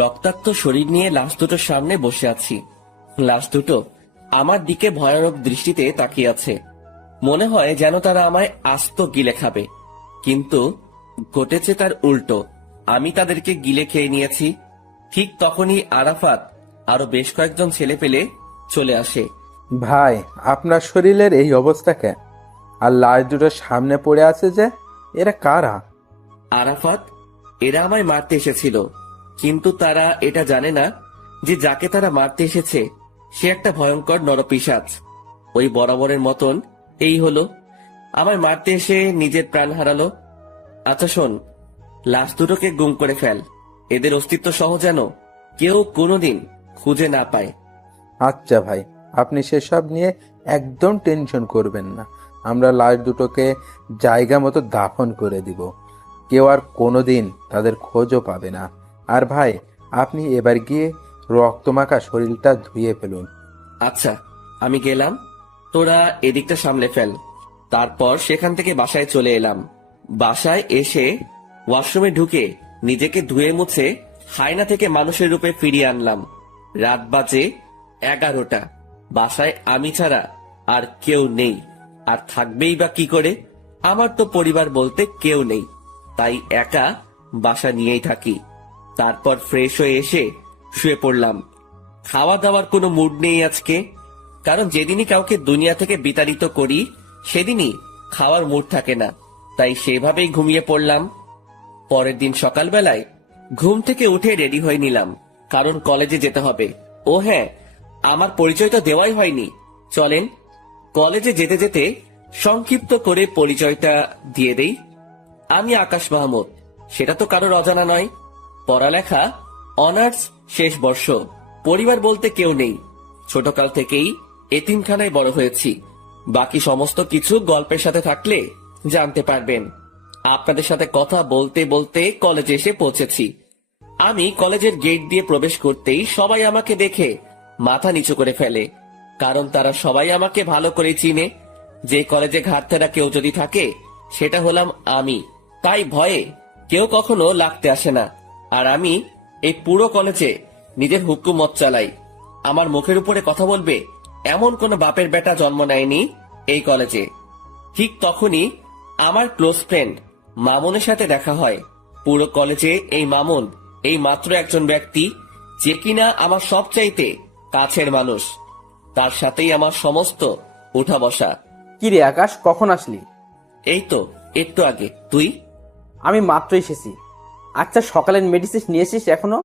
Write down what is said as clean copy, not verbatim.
রক্তাক্ত শরীর নিয়ে লাশ দুটোর সামনে বসে আছি। লাশ দুটো আমার দিকে ভয়ানক দৃষ্টিতে তাকিয়ে আছে। মনে হয় যেন তারা আমায় আস্ত গিলে খাবে, কিন্তু ঘটেছে তার উল্টো। আমি তাদেরকে গিলে খেয়ে নিয়েছি। ঠিক তখনই আরাফাত আরো বেশ কয়েকজন ছেলে পেলে চলে আসে। ভাই, আপনার শরীরের এই অবস্থা কেন? আর লাশ দুটো সামনে পড়ে আছে যে, এরা কারা? আরাফাত, এরা আমায় মারতে এসেছিল, কিন্তু তারা এটা জানে না যে যাকে তারা মারতে এসেছে সে একটা ভয়ঙ্কর নরপিশাচ। ওই বরাবরের মতন এই হলো, আমায় মারতে এসে নিজের প্রাণ হারালো। আচ্ছা শোন, লাশ দুটোকে গুম করে ফেল, এদের অস্তিত্ব সহ যেন কেউ কোনোদিন খুঁজে না পায়। আচ্ছা ভাই, আপনি সেসব নিয়ে একদম টেনশন করবেন না। আমরা লাশ দুটোকে জায়গা মতো দাফন করে দিব। কেউ আর কোনোদিন তাদের খোঁজও পাবে না। আর ভাই, আপনি এবার গিয়ে রক্তমাখা শরীরটা ধুয়ে ফেলুন। আচ্ছা, আমি গেলাম, তোরা এদিকটা সামলে ফেল। তারপর সেখান থেকে বাসায় চলে এলাম। বাসায় এসে ওয়াশরুমে ঢুকে নিজেকে ধুয়ে মুছে হায়না থেকে মানুষের রূপে ফিরিয়ে আনলাম। রাত বাজে 11টা। বাসায় আমি ছাড়া আর কেউ নেই, আর থাকবেই বা কি করে? আমার তো পরিবার বলতে কেউ নেই, তাই একা বাসা নিয়েই থাকি। তারপর ফ্রেশ হয়ে এসে শুয়ে পড়লাম। খাওয়া দাওয়ার কোনো মুড নেই আজকে, কারণ যেদিনই কাউকে দুনিয়া থেকে বিতাড়িত করি সেদিনই খাওয়ার মুড থাকে না, তাই সেভাবেই ঘুমিয়ে পড়লাম। পরের দিন সকালবেলায় ঘুম থেকে উঠে রেডি হয়ে নিলাম, কারণ কলেজে যেতে হবে। ও হ্যাঁ, আমার পরিচয় তো দেওয়াই হয়নি। চলেন কলেজে যেতে যেতে সংক্ষিপ্ত করে পরিচয়টা দিয়ে দেই। আমি আকাশ মাহমুদ, সেটা তো কারোর অজানা নয়। পড়ালেখা অনার্স শেষ বর্ষ। পরিবার বলতে কেউ নেই, ছোটকাল থেকেই এতিমখানায় বড় হয়েছি। বাকি সমস্ত কিছু গল্পের সাথে থাকলে জানতে পারবেন। আপনাদের সাথে কথা বলতে বলতে কলেজে এসে পৌঁছেছি। আমি কলেজের গেট দিয়ে প্রবেশ করতেই সবাই আমাকে দেখে মাথা নিচু করে ফেলে, কারণ তারা সবাই আমাকে ভালো করে চিনে। যে কলেজে ঘাটতেরা কেউ যদি থাকে সেটা হলাম আমি, তাই ভয়ে কেউ কখনো লাগতে আসে না। আর আমি এই পুরো কলেজে নিজের হুকুমত চালাই। আমার মুখের উপরে কথা বলবে এমন কোন বাপের বেটা জন্ম নেয়নি এই কলেজে। ঠিক তখনই আমার ক্লোজ ফ্রেন্ড মামুনের সাথে দেখা হয়। পুরো কলেজে এই মামুন এই মাত্র একজন ব্যক্তি যে কিনা আমার সবচাইতে কাছের মানুষ। তার সাথেই আমার সমস্ত উঠা বসা। কি রে আকাশ, কখন আসলি? এই তো একটু আগে। তুই? আমি মাত্র এসেছি। আচ্ছা, সকালের মেডিসিন নিয়ে এসিস এখনো?